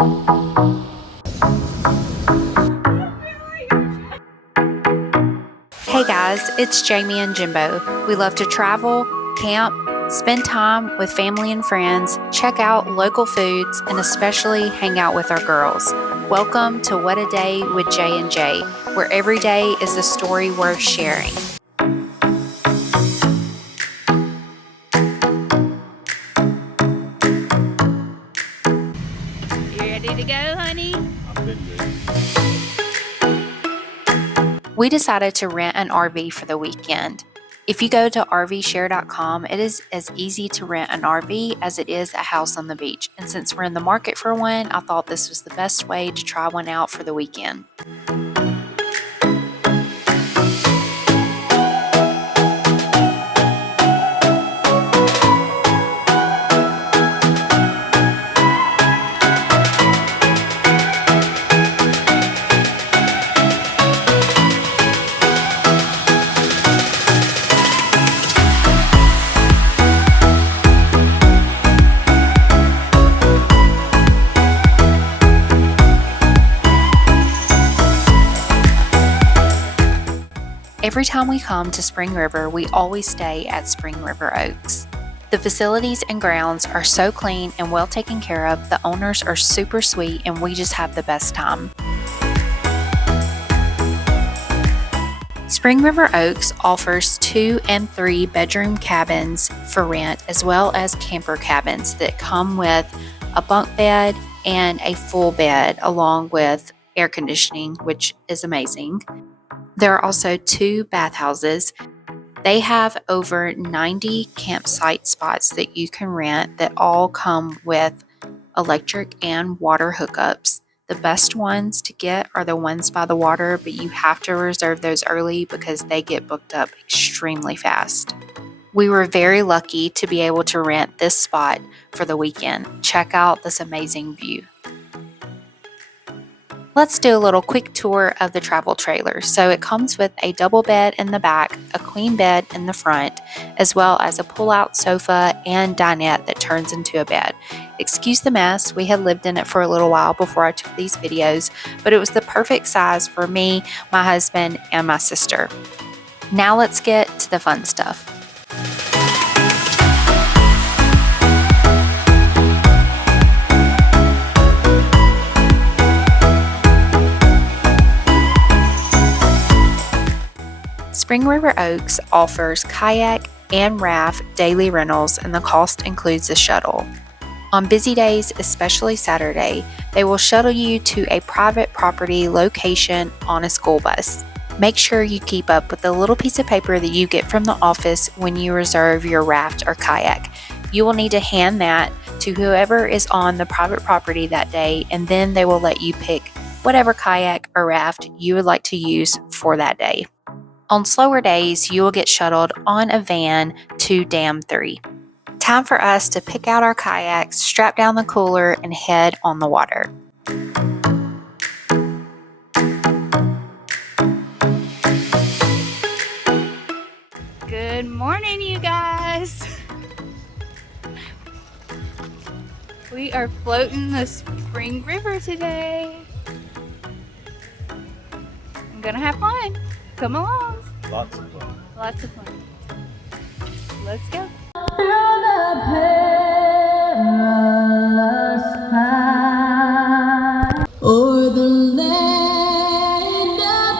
Hey guys, it's Jamie and Jimbo. We love to travel, camp, spend time with family and friends, check out local foods, and especially hang out with our girls. Welcome to What a Day with J and J, where every day is a story worth sharing. You ready to go, honey? I've been good. We decided to rent an RV for the weekend. If you go to rvshare.com, it is as easy to rent an RV as it is a house on the beach. And since we're in the market for one, I thought this was the best way to try one out for the weekend. Every time we come to Spring River, we always stay at Spring River Oaks. The facilities and grounds are so clean and well taken care of, the owners are super sweet, and we just have the best time. Spring River Oaks offers 2 and 3 bedroom cabins for rent, as well as camper cabins that come with a bunk bed and a full bed along with air conditioning, which is amazing. There are also 2 bathhouses. They have over 90 campsite spots that you can rent that all come with electric and water hookups. The best ones to get are the ones by the water, but you have to reserve those early because they get booked up extremely fast. We were very lucky to be able to rent this spot for the weekend. Check out this amazing view. Let's do a little quick tour of the travel trailer. So it comes with a double bed in the back, a queen bed in the front, as well as a pull-out sofa and dinette that turns into a bed. Excuse the mess, we had lived in it for a little while before I took these videos, but it was the perfect size for me, my husband, and my sister. Now let's get to the fun stuff. Spring River Oaks offers kayak and raft daily rentals, and the cost includes a shuttle. On busy days, especially Saturday, they will shuttle you to a private property location on a school bus. Make sure you keep up with the little piece of paper that you get from the office when you reserve your raft or kayak. You will need to hand that to whoever is on the private property that day, and then they will let you pick whatever kayak or raft you would like to use for that day. On slower days, you will get shuttled on a van to Dam 3. Time for us to pick out our kayaks, strap down the cooler, and head on the water. Good morning, you guys. We are floating the Spring River today. I'm gonna have fun. Come along. Lots of fun. Lots of fun. Let's go. Through the perilous path, o'er the land of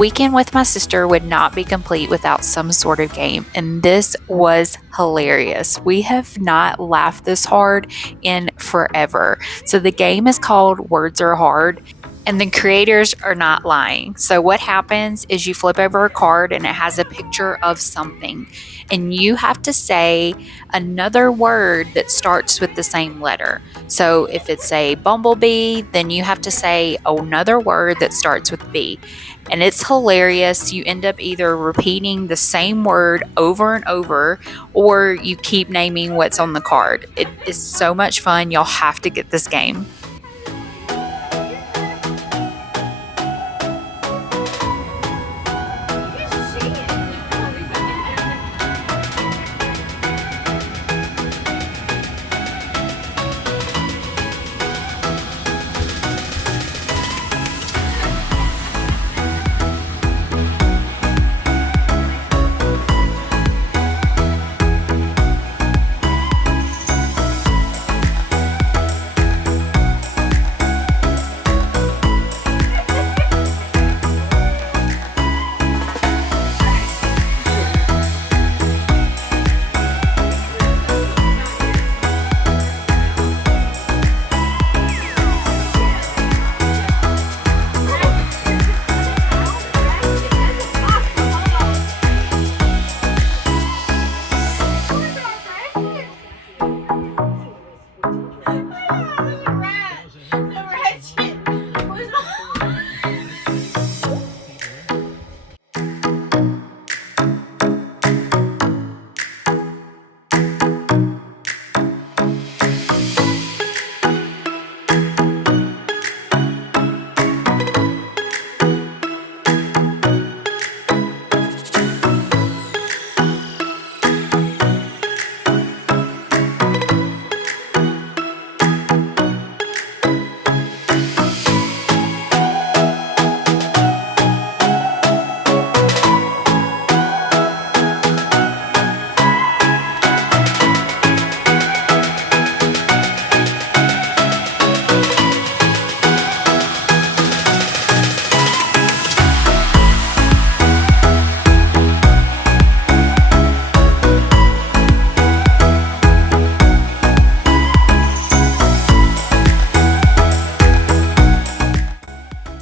weekend with my sister would not be complete without some sort of game, and this was hilarious. We have not laughed this hard in forever. So, the game is called Words Are Hard, and the creators are not lying. So, what happens is you flip over a card and it has a picture of something, and you have to say another word that starts with the same letter. So, if it's a bumblebee, then you have to say another word that starts with B. And it's hilarious. You end up either repeating the same word over and over, or you keep naming what's on the card. It is so much fun. Y'all have to get this game.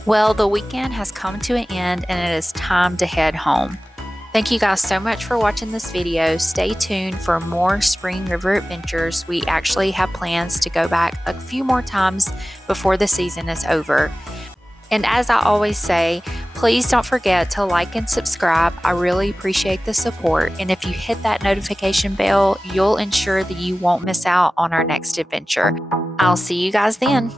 Well, the weekend has come to an end and it is time to head home. Thank you guys so much for watching this video. Stay tuned for more Spring River adventures. We actually have plans to go back a few more times before the season is over. And as I always say, please don't forget to like and subscribe. I really appreciate the support. And if you hit that notification bell, you'll ensure that you won't miss out on our next adventure. I'll see you guys then.